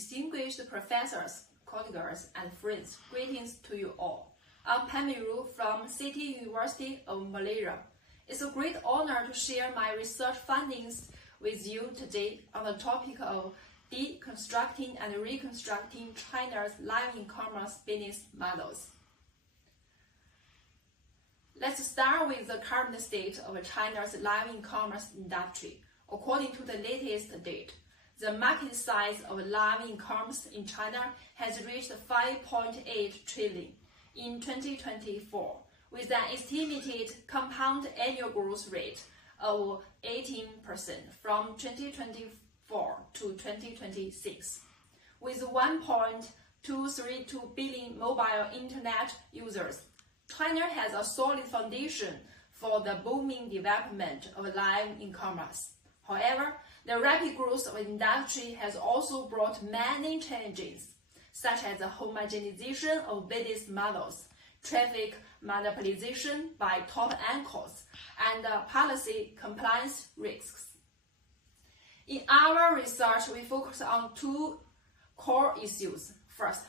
distinguished professors, colleagues, and friends, greetings to you all. I'm Meiru from City University of Malaysia. It's a great honor to share my research findings with you today on the topic of deconstructing and reconstructing China's live e-commerce business models. Let's start with the current state of China's live e-commerce industry. According to the latest data, the market size of live e-commerce in China has reached 5.8 trillion in 2024, with an estimated compound annual growth rate of 18% from 2024 to 2026. With 1.232 billion mobile internet users, China has a solid foundation for the booming development of live e-commerce. However, the rapid growth of the industry has also brought many challenges, such as the homogenization of business models, traffic monopolization by top anchors, and policy compliance risks. In our research, we focus on two core issues. First,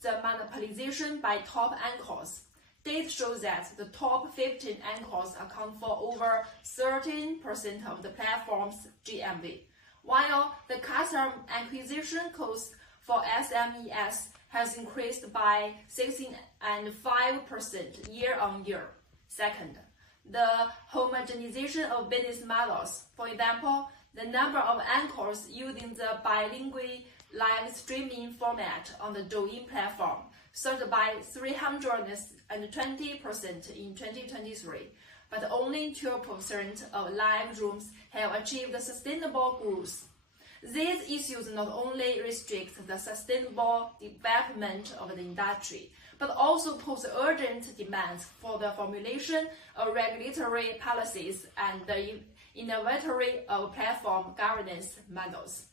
the monopolization by top anchors. Data shows that the top 15 anchors account for over 13% of the platform's GMV, while the customer acquisition cost for SMEs has increased by 16.5% year-on-year. Second, the homogenization of business models. For example, the number of anchors using the bilingual live streaming format on the Douyin platform surged by 320% in 2023, but only 12% of live rooms have achieved sustainable growth. These issues not only restrict the sustainable development of the industry, but also pose urgent demands for the formulation of regulatory policies and the inventory of platform governance models.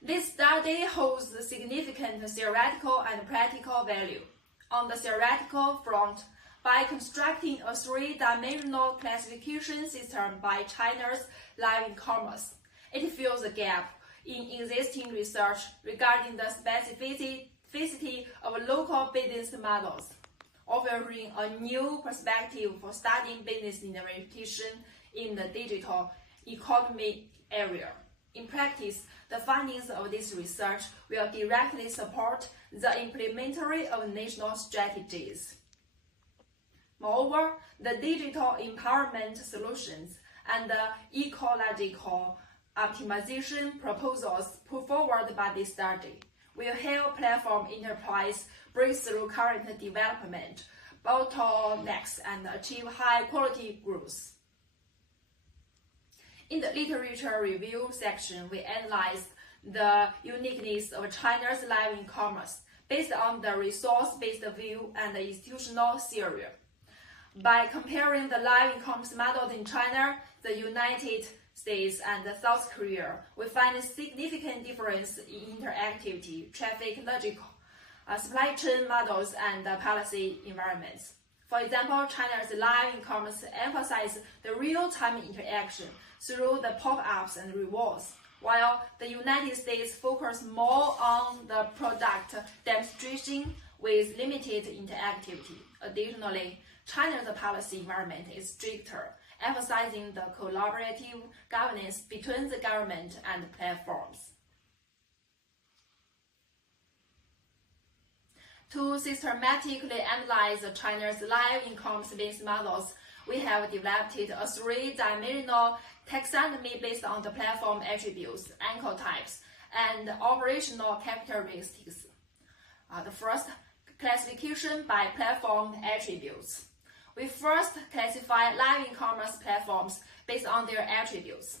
This study holds significant theoretical and practical value. On the theoretical front, by constructing a three-dimensional classification system by China's live e-commerce, it fills a gap in existing research regarding the specificity of local business models, offering a new perspective for studying business innovation in the digital economy area. In practice, the findings of this research will directly support the implementation of national strategies. Moreover, the digital empowerment solutions and the ecological optimization proposals put forward by this study will help platform enterprise break through current development bottlenecks and achieve high-quality growth. In the literature review section, we analyzed the uniqueness of China's live e-commerce based on the resource-based view and the institutional theory. By comparing the live e-commerce models in China, the United States, and South Korea, we find a significant difference in interactivity, traffic logic, supply chain models, and policy environments. For example, China's live e-commerce emphasizes the real-time interaction through the pop-ups and rewards, while the United States focuses more on the product demonstration with limited interactivity. Additionally, China's policy environment is stricter, emphasizing the collaborative governance between the government and platforms. To systematically analyze China's live e-commerce business models, we have developed a three-dimensional taxonomy based on the platform attributes, anchor types, and operational characteristics. The first, classification by platform attributes. We first classify live e-commerce platforms based on their attributes.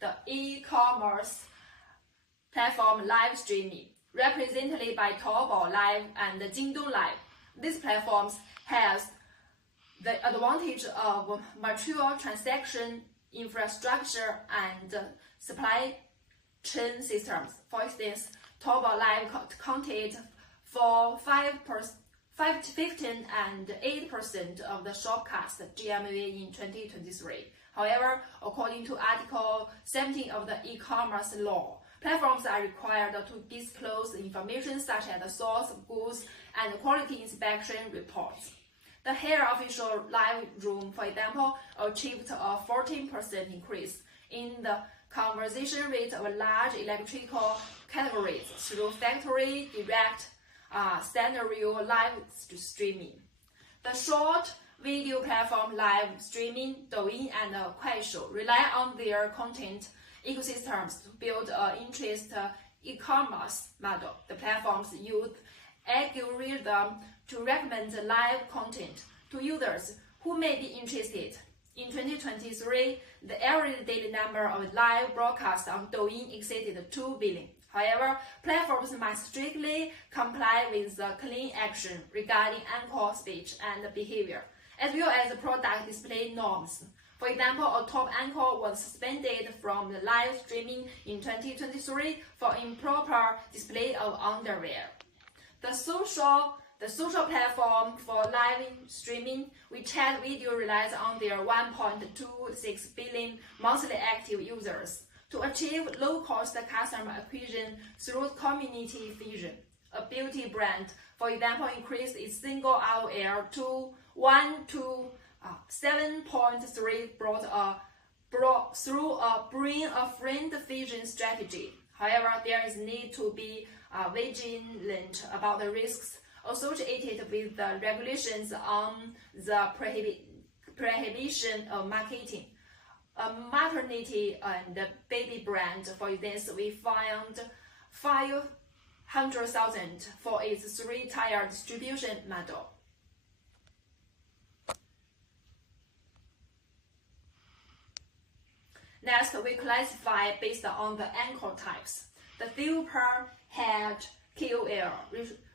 The e-commerce platform live streaming, represented by Taobao Live and Jingdong Live. These platforms have the advantage of mature transaction infrastructure and supply chain systems. For instance, Taobao Live accounted for 15% and 8% of the shopcast GMV in 2023. However, according to Article 17 of the e-commerce law, Platforms are required to disclose information such as the source of goods and quality inspection reports. The Hair official live room, for example, achieved a 14% increase in the conversion rate of large electrical categories through factory direct scenario live streaming. The short video platform live streaming, Douyin and Kuaishou, rely on their content ecosystems to build an interest e-commerce model. The platforms use algorithm to recommend live content to users who may be interested. In 2023, the average daily number of live broadcasts on Douyin exceeded 2 billion. However, platforms must strictly comply with the clean action regarding anchor speech and behavior, as well as product display norms. For example, a top anchor was suspended from the live streaming in 2023 for improper display of underwear. The social platform for live streaming, WeChat Video, relies on their 1.26 billion monthly active users to achieve low-cost customer acquisition through community fusion. A beauty brand, for example, increased its single ROL to 1 to 7.3 through a bring a friend fusion strategy. However, there is need to be vigilant about the risks associated with the regulations on the prohibition of marketing. A maternity and baby brand, for instance, we found 500,000 for its 3-tier distribution model. Next, we classify based on the anchor types. The super head KOL,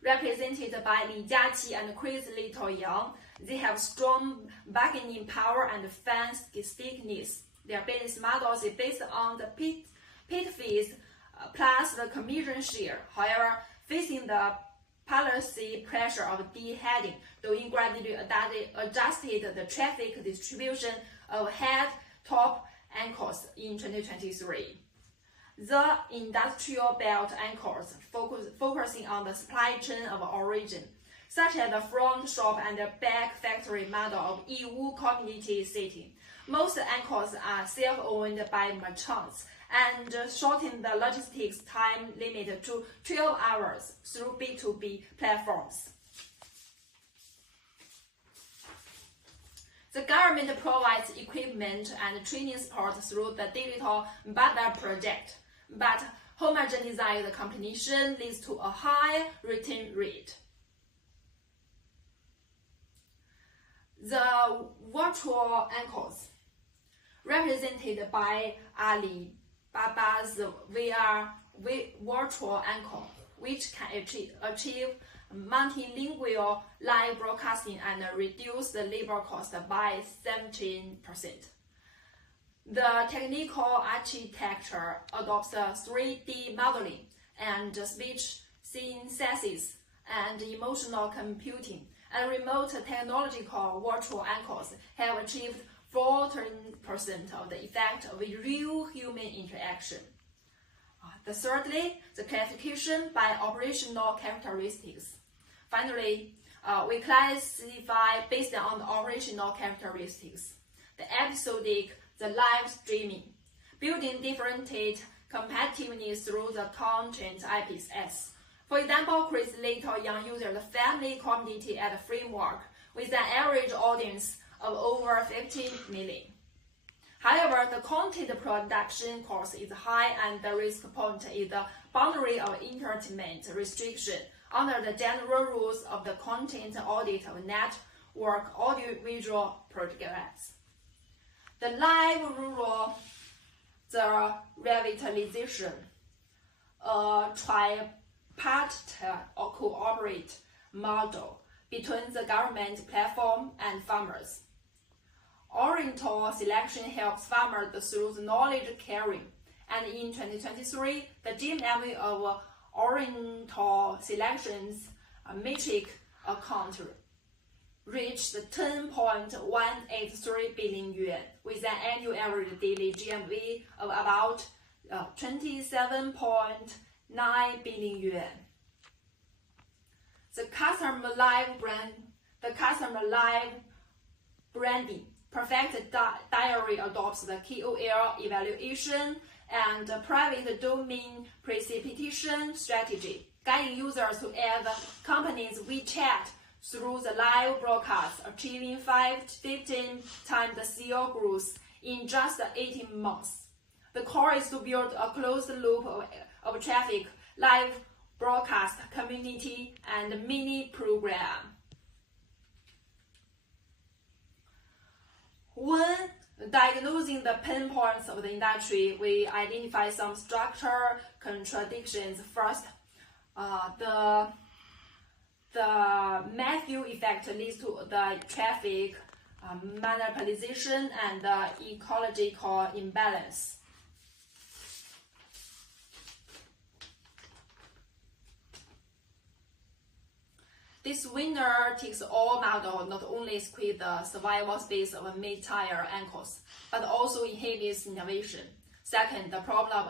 represented by Li Jiaqi and Chris Little Yang, they have strong bargaining power and fan stickiness. Their business models is based on the paid fees plus the commission share. However, facing the policy pressure of de-heading, Douyin gradually adjusted the traffic distribution of head top anchors in 2023. The industrial belt anchors focusing on the supply chain of origin, such as the front shop and the back factory model of Yiwu community city. Most anchors are self-owned by merchants and shorten the logistics time limit to 12 hours through B2B platforms. The government provides equipment and training support through the Digital Bada project, but homogenized competition leads to a high return rate. The virtual anchors, represented by Alibaba's virtual anchor, which can achieve multilingual live broadcasting and reduce the labor cost by 17%. The technical architecture adopts 3D modeling and speech synthesis and emotional computing, and remote technological virtual anchors have achieved 14% of the effect of real human interaction. Thirdly, the classification by operational characteristics. Finally, we classify based on the operational characteristics. The episodic, the live streaming, building differentiate competitiveness through the content IPs. For example, Chris Little Young uses the family community as a framework with an average audience of over 15 million. However, the content production cost is high and the risk point is the boundary of entertainment restriction under the general rules of the content audit of network audiovisual projects. The live rural, the revitalization, a tripartite or cooperate model between the government platform and farmers. Oriental selection helps farmers through the knowledge caring, and in 2023, the GMV of Oriental selections metric account reached 10.183 billion yuan, with an annual average daily GMV of about 27.9 billion yuan. The customer live branding perfect diary adopts the KOL evaluation and private domain precipitation strategy, guiding users to add the company's WeChat through the live broadcast, achieving 5 to 15 times the SEO growth in just 18 months. The core is to build a closed loop of traffic, live broadcast, community, and mini program. When diagnosing the pain points of the industry, we identify some structural contradictions. First, the Matthew effect leads to the traffic monopolization and ecological imbalance. This winner takes all model not only squeeze the survival space of mid-tier ankles, but also inhibits innovation. Second, the problem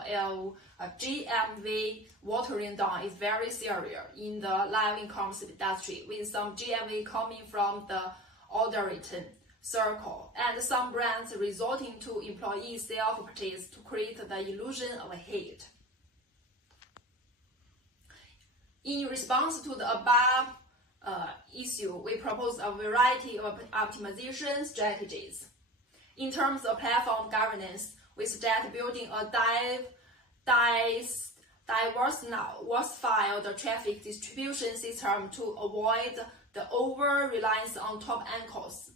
of GMV watering down is very serious in the live e-commerce industry, with some GMV coming from the authoritarian circle, and some brands resorting to employee self-purchase to create the illusion of hate. In response to the above issue, we propose a variety of optimization strategies. In terms of platform governance, we suggest building a diversified traffic distribution system to avoid the over-reliance on top ankles.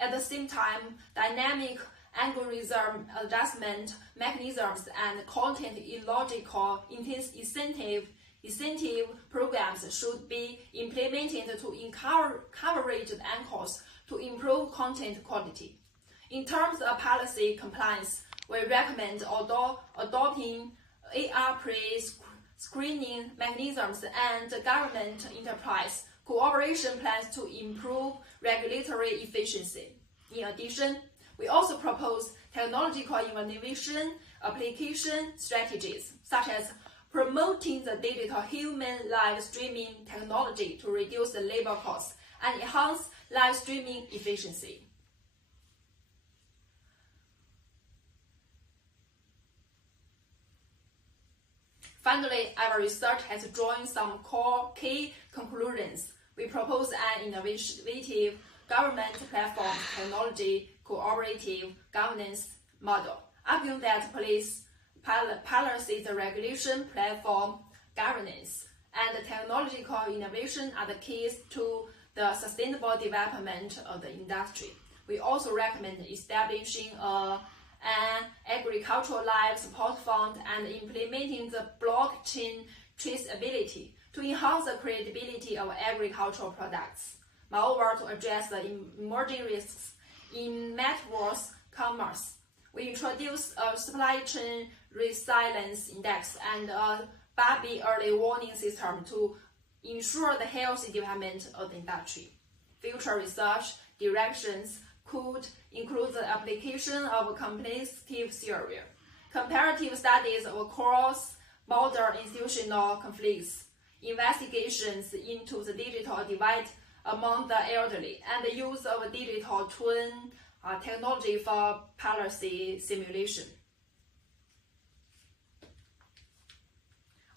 At the same time, dynamic algorithm adjustment mechanisms and content illogical incentive programs should be implemented to encourage the ankles to improve content quality. In terms of policy compliance, we recommend adopting AR pre-screening mechanisms and government enterprise cooperation plans to improve regulatory efficiency. In addition, we also propose technological innovation application strategies, such as promoting the digital human live streaming technology to reduce the labor costs and enhance live streaming efficiency. Finally, our research has drawn some key conclusions. We propose an innovative government platform technology cooperative governance model, arguing that policies, regulation, platform governance, and technological innovation are the keys to the sustainable development of the industry. We also recommend establishing an agricultural life support fund and implementing the blockchain traceability to enhance the credibility of agricultural products. Moreover, to address the emerging risks in metaverse commerce, we introduced a supply chain resilience index and a BABI early warning system to ensure the healthy development of the industry. Future research directions could include the application of competitive theory, comparative studies of cross-border institutional conflicts, investigations into the digital divide among the elderly, and the use of digital twin technology for policy simulation.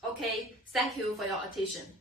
Okay, thank you for your attention.